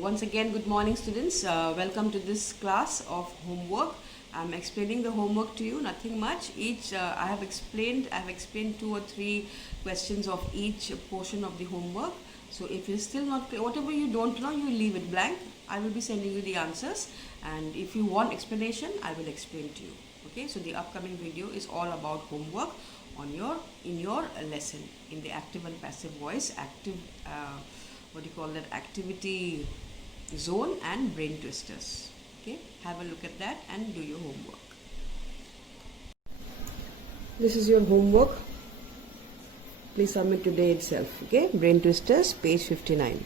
once again, good morning students. Welcome to this class of homework. I'm explaining the homework to you, nothing much. I have explained 2 or 3 questions of each portion of the homework. So if you're still not clear, whatever you don't know, you leave it blank. I will be sending you the answers, and if you want explanation, I will explain to you. Okay, so the upcoming video is all about homework in your lesson in the active and passive voice, activity zone and brain twisters. Okay, have a look at that and do your homework. This is your homework. Please submit today itself. Okay, brain twisters, page 59.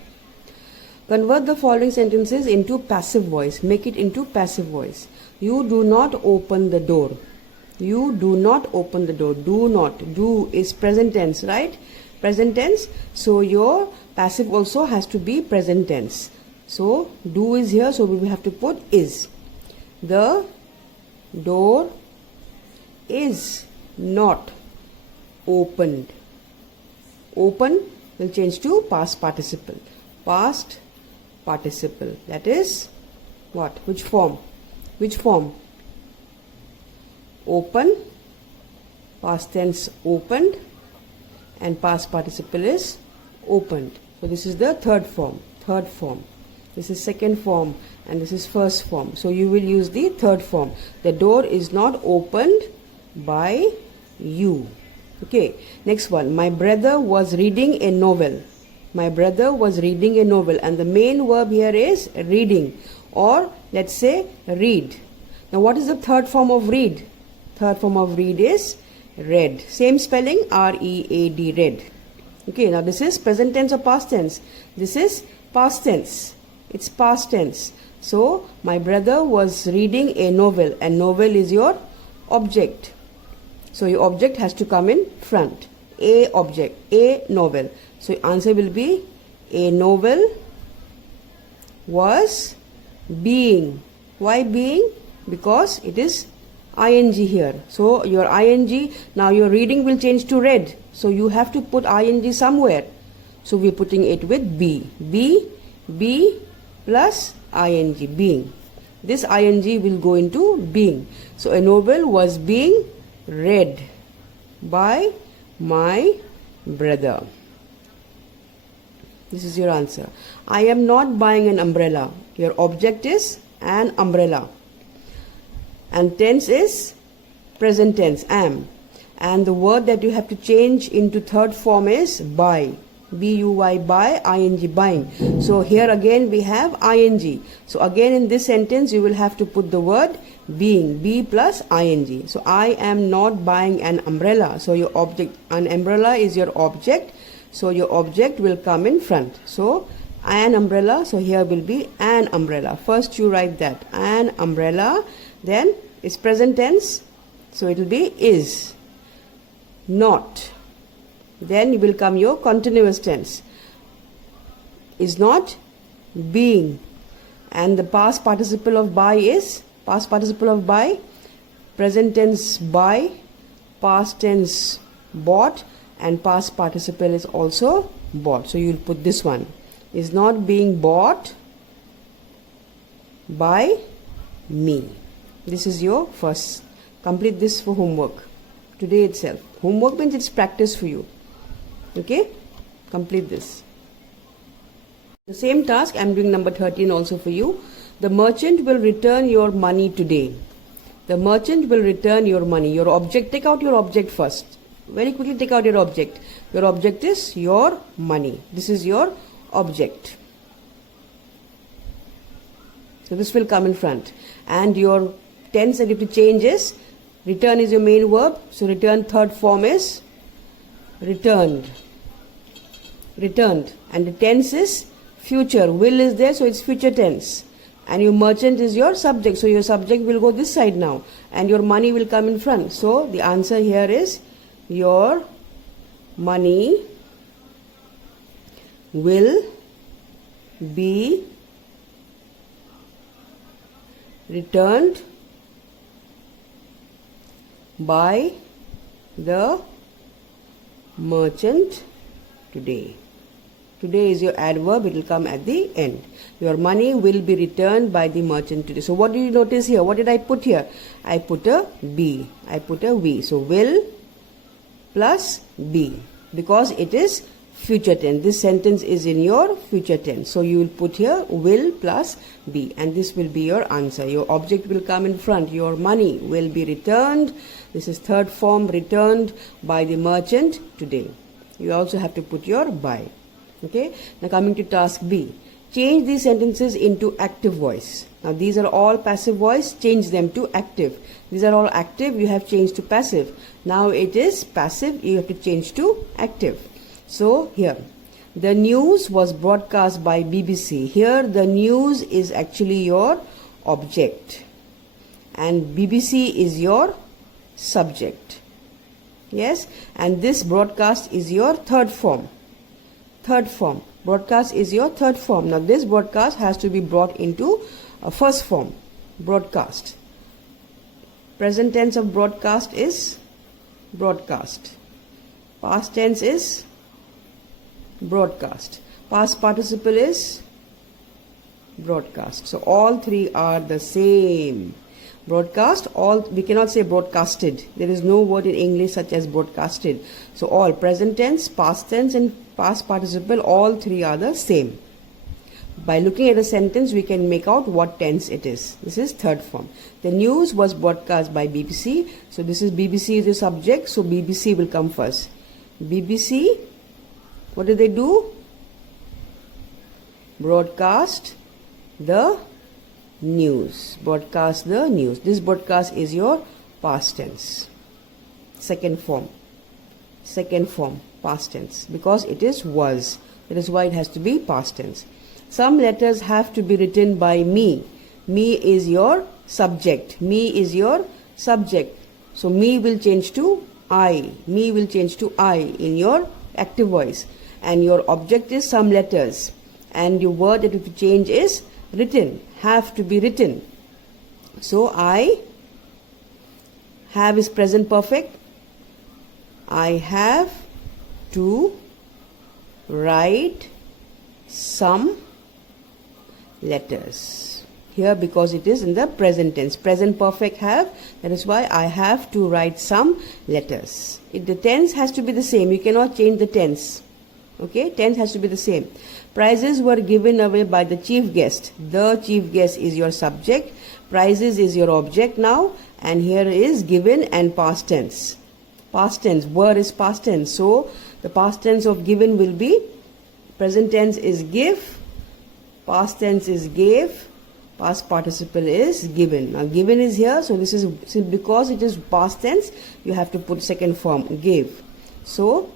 Convert the following sentences into passive voice. Make it into passive voice. You do not open the door. You do not open the door. Do not. Do is present tense, right? Present tense. So your passive also has to be present tense. So do is here, so we will have to put is. The door is not opened. Open will change to past participle. Past participle. That is what? Which form? Which form? Open, past tense opened, and past participle is opened. So this is the third form. Third form. This is second form, and this is first form. So you will use the third form. The door is not opened by you. Okay. Next one. My brother was reading a novel. My brother was reading a novel, and the main verb here is reading, or let's say read. Now what is the third form of read? Third form of read is read. Same spelling, R-E-A-D, read. Okay, now this is present tense or past tense? This is past tense. It's past tense. So, my brother was reading a novel, and novel is your object. So, your object has to come in front. A object, a novel. So, answer will be a novel was being. Why being? Because it is ing here. So your ing, now your reading will change to read. So you have to put ing somewhere. So we're putting it with be. Be plus ing, being. This ing will go into being. So a novel was being read by my brother. This is your answer. I am not buying an umbrella. Your object is an umbrella. And tense is present tense, am. And the word that you have to change into third form is buy. B-U-Y, buy, ing, buying. So here again we have ing. So again in this sentence you will have to put the word being, be plus ing. So I am not buying an umbrella. So your object, an umbrella is your object. So your object will come in front. So an umbrella, so here will be an umbrella. First you write that, an umbrella. Then it's present tense, so it will be is, not. Then will come your continuous tense, is not, being. And the past participle of buy is, past participle of buy, present tense buy, past tense bought, and past participle is also bought. So you will put this one, is not being bought by me. This is your first. Complete this for homework today itself. Homework means it's practice for you. Okay? Complete this. The same task, I'm doing number 13 also for you. The merchant will return your money today. The merchant will return your money. Your object, take out your object first. Very quickly take out your object. Your object is your money. This is your object. So this will come in front. And your tense that you have to change is, return is your main verb. So return third form is returned. Returned. And the tense is future. Will is there, so it's future tense. And your merchant is your subject. So your subject will go this side now. And your money will come in front. So the answer here is, your money will be returned by the merchant today. Today is your adverb, it will come at the end. Your money will be returned by the merchant today. So what do you notice here? What did I put here? I put a be. I put a we. So will plus be, because it is future tense. This sentence is in your future tense. So you will put here will plus be, and this will be your answer. Your object will come in front. Your money will be returned. This is third form, returned by the merchant today. You also have to put your by. Okay. Now coming to task B. Change these sentences into active voice. Now these are all passive voice. Change them to active. These are all active. You have changed to passive. Now it is passive. You have to change to active. So here, the news was broadcast by BBC. Here the news is actually your object and BBC is your subject. Yes, and this broadcast is your third form. Third form. Broadcast is your third form. Now this broadcast has to be brought into a first form. Broadcast. Present tense of broadcast is broadcast. Past tense is broadcast. Past participle is broadcast. So all three are the same. Broadcast, all, we cannot say broadcasted. There is no word in English such as broadcasted. So all present tense, past tense and past participle, all three are the same. By looking at the sentence, we can make out what tense it is. This is third form. The news was broadcast by BBC. So this is BBC is the subject. So BBC will come first. BBC, what do they do? Broadcast the news. Broadcast the news. This broadcast is your past tense. Second form. Second form, past tense. Because it is was. That is why it has to be past tense. Some letters have to be written by me. Me is your subject. Me is your subject. So me will change to I. Me will change to I in your active voice. And your object is some letters. And your word that you have to change is written. Have to be written. So I have is present perfect. I have to write some letters. Here because it is in the present tense. Present perfect have. That is why I have to write some letters. The tense has to be the same. You cannot change the tense. Okay, tense has to be the same. Prizes were given away by the chief guest. The chief guest is your subject. Prizes is your object now. And here is given and past tense. Past tense. Were is past tense. So the past tense of given will be, present tense is give. Past tense is gave. Past participle is given. Now given is here. So this is because it is past tense. You have to put second form. Gave. So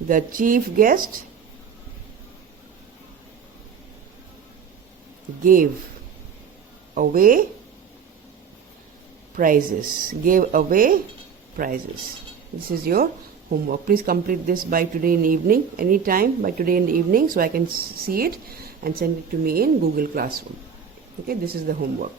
the chief guest gave away prizes. Gave away prizes. This is your homework. Please complete this by today in evening. Anytime by today in the evening, so I can see it and send it to me in Google Classroom. Okay, this is the homework.